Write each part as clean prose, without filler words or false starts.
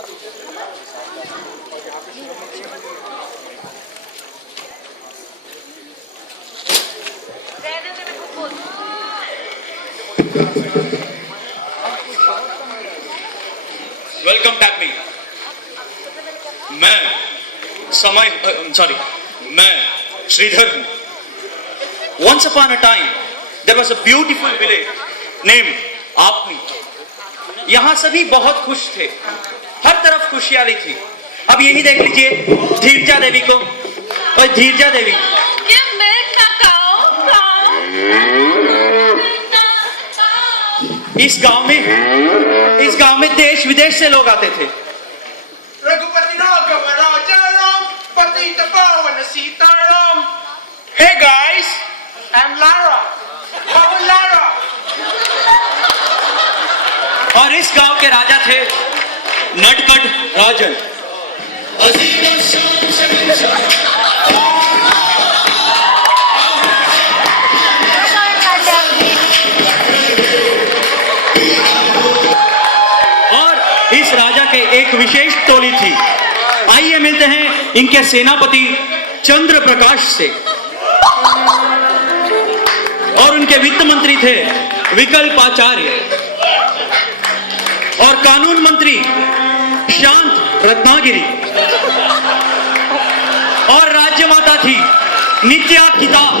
Welcome back मी। मैं श्रीधर हूं। Once upon a time, there was a beautiful village named आपनी। यहां सभी बहुत खुश थे, हर तरफ खुशहाली थी। अब यही देख लीजिए धीरजा देवी को। और धीरजा देवी, इस गांव में देश विदेश से लोग आते थे। Hey guys, I'm Lara. Pawan Lara. और इस गांव के राजा थे नटखट राजन। और इस राजा के एक विशेष टोली थी। आइए मिलते हैं इनके सेनापति चंद्र प्रकाश से। और उनके वित्त मंत्री थे विकल्पाचार्य और कानून मंत्री शांत रत्नागिरी और राज्य माता थी नित्या किताब।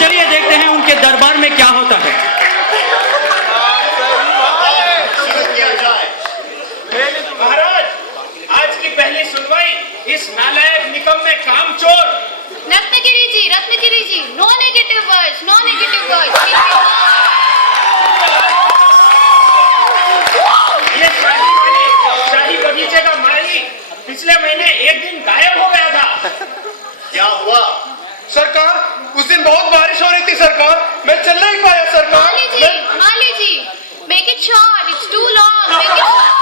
चलिए देखते हैं उनके दरबार में क्या होता है। महाराज, आज की पहली सुनवाई इस नालायक निकम्मे कामचोर रत्नगिरी जी, नो नेगेटिव वर्ड्स। ये शाही बगीचे का माली पिछले महीने एक दिन गायब हो गया था। क्या हुआ? सरकार, उस दिन बहुत बारिश हो रही थी सरकार, मैं चल नहीं पाया सरकार। माली जी, make it short, it's too long, make it short।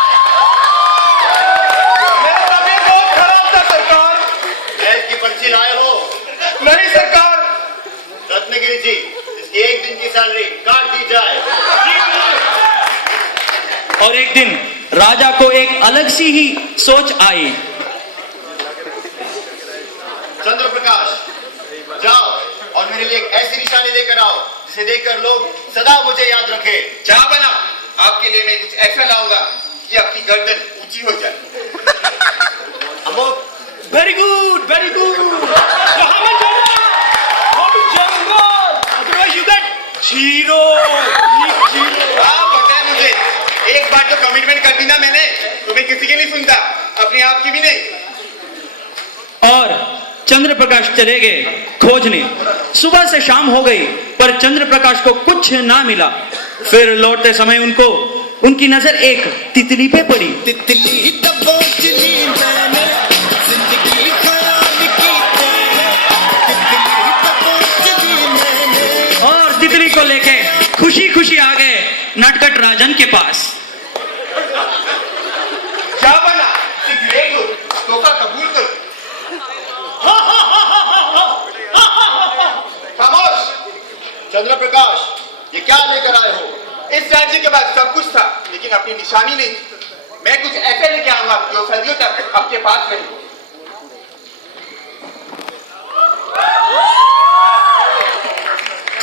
मेरा तबीयत बहुत खराब था सरकार। गैस की पर्ची लाए हो? नहीं सरकार। रत्नगिरी जी, इसकी एक दिन की सैलरी काट दी जाए। और एक दिन राजा को एक अलग सी ही सोच आई। चंद्र प्रकाश, जाओ और मेरे लिए एक ऐसी निशानी लेकर आओ जिसे देखकर लोग सदा मुझे याद रखें। चाह बना, आपके लिए मैं कुछ ऐसा लाऊंगा कि आपकी गर्दन ऊंची हो जाए। Amok, very good. आप बताएं मुझे, एक बार तो कमिटमेंट कर दी ना मैंने, तो मैं किसी की नहीं सुनता, अपने आप की भी नहीं। और चंद्र प्रकाश चले गए खोजने। सुबह से शाम हो गई पर चंद्र प्रकाश को कुछ ना मिला। फिर लौटते समय उनको उनकी नजर एक तितली पे पड़ी। तितली दबोचली मैंने जिंदगी ख्याल की तेरे, तितली दबोचली मैंने। और तितली को लेके खुशी खुशी आ गए नटखट राजन के पास। चाह बना, तोहफा कबूल कर। खामोश। चंद्र प्रकाश, ये क्या लेकर आए हो? इस राज्य के पास सब कुछ था, लेकिन अपनी निशानी नहीं थी। मैं कुछ ऐसे लेके आऊंगा जो सदियों तक आपके पास रहे।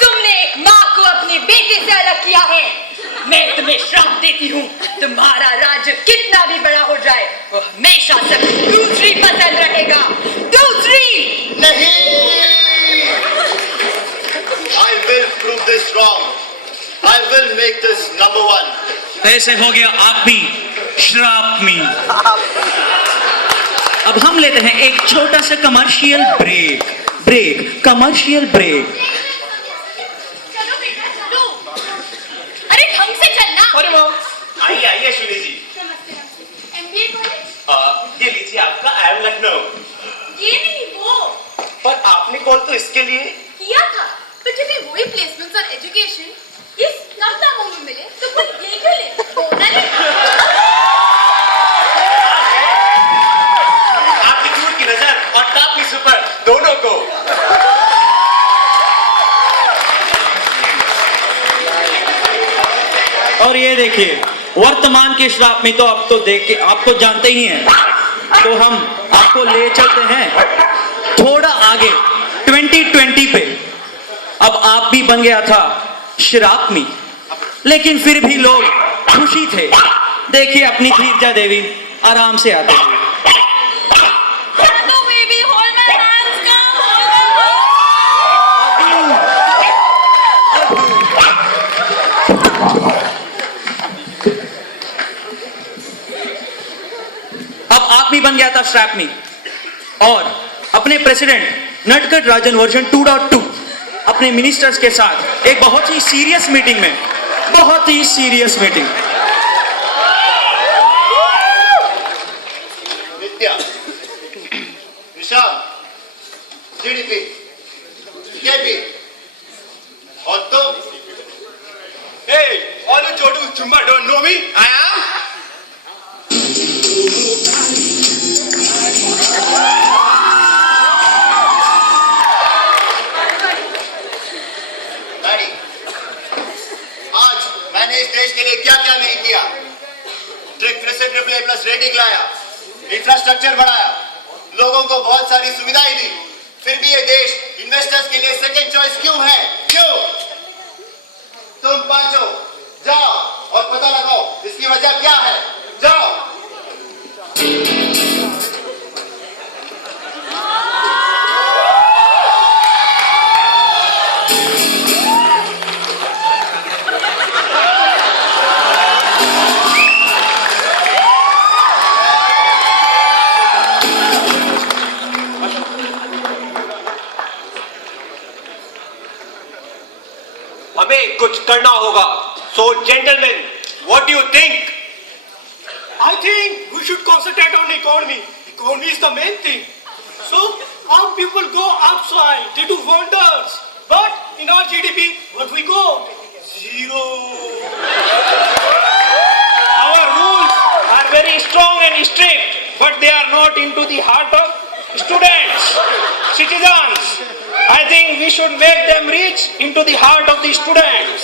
तुमने एक माँ को अपनी बेटे से अलग किया है। मैं तुम्हें श्राप देती हूँ, तुम्हारा राज्य कितना भी बड़ा हो जाए, वो हमेशा तक दूसरी पसंद रहेगा। दूसरी नहीं। I will prove this wrong. I will make this number one. ऐसे हो गया आप भी श्राप में। अब हम लेते हैं एक छोटा सा कमर्शियल ब्रेक। चलो बेटा चलो। अरे ढंग से चलना। अरे मॉम, आइए सुनी जी। MBA college? ये लीजिए आपका आई एम लखनऊ। ये नहीं वो। पर आपने कॉल तो इसके लिए किया था, पर जब ये वही प्लेसमेंट्स और एजुकेशन इस कम दामों में मिले तो कोई यही क्यों ले? बोला नहीं। आपकी दूर की नजर और टॉप की सुपर दोनों को। और ये देखिए वर्तमान के श्राप में तो आप तो देख के आप तो जानते ही हैं, तो हम आपको ले चलते हैं थोड़ा आगे 2020 पे। अब आप भी बन गया था श्रापमी, लेकिन फिर भी लोग खुशी थे। देखिए अपनी धीरजा देवी आराम से आते हैं। No, baby, hold my hands, come, hold my hands. अब आप भी बन गया था श्रापमी और अपने प्रेसिडेंट नटखट राजन वर्जन 2.2 अपने मिनिस्टर्स के साथ एक बहुत ही सीरियस मीटिंग में, बहुत ही सीरियस मीटिंग। नित्या, विशाल, जीडीपी, केपी और तुम। Hey, all you Chodu Chumba don't know me? I am. Daddy, आज मैंने इस देश के लिए क्या क्या नहीं किया। AAA+ रेटिंग लाया, इंफ्रास्ट्रक्चर बढ़ाया, लोगों को बहुत सारी सुविधाएं दी। फिर भी ये देश इन्वेस्टर्स के लिए सेकंड चॉइस क्यों है? क्यों? तुम पांचों जाओ और पता लगाओ इसकी वजह क्या है। जाओ। हमें कुछ करना होगा। So gentlemen, what do you think? I think we should concentrate on the economy. Economy is the main thing. So our people go outside, they do wonders. But in our GDP, what we got? Zero. Our rules are very strong and strict, but they are not into the heart of students, citizens. I think we should make them reach into the heart of the students.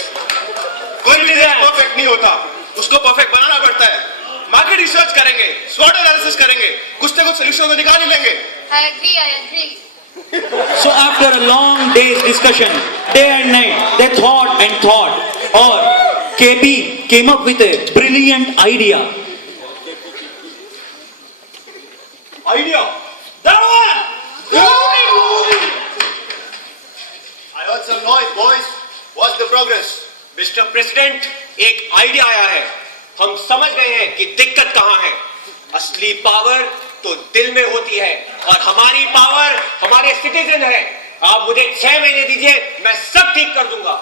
कोई भी देश perfect नहीं होता, उसको perfect बनाना पड़ता है। Market research करेंगे, स्वॉट analysis करेंगे, कुछ ना कुछ सोल्यूशन तो निकाल ही लेंगे। I agree. So after a long day's discussion, day and night, they thought and thought, or KP came up with a brilliant idea. Idea. That one. I heard some noise, boys. What's the progress? Mr. President, एक idea आया है। हम समझ गए हैं कि दिक्कत कहाँ है। असली पावर तो दिल में होती है और हमारी पावर हमारे सिटीजन है। आप मुझे 6 महीने दीजिए, मैं सब ठीक कर दूंगा।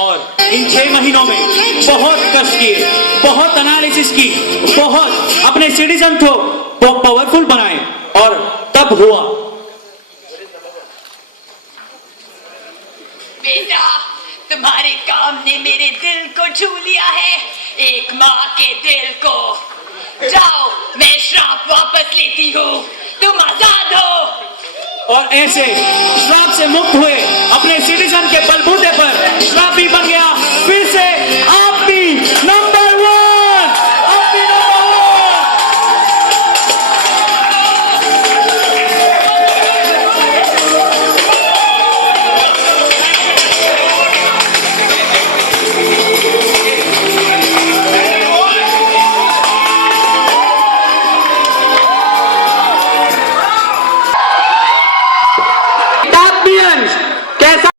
और इन 6 महीनों में बहुत कष्ट किए, बहुत एनालिसिस की, बहुत अपने सिटीजन को पावरफुल बनाए और तब हुआ। बेटा, तुम्हारे काम ने मेरे दिल को छू लिया है, एक माँ के दिल को। जाओ, मैं श्राप वापस लेती हूँ, तुम आजाद हो। और ऐसे श्राप से मुक्त हुए अपने सिटीजन के बलबूते पर श्राप भी बन गया फिर से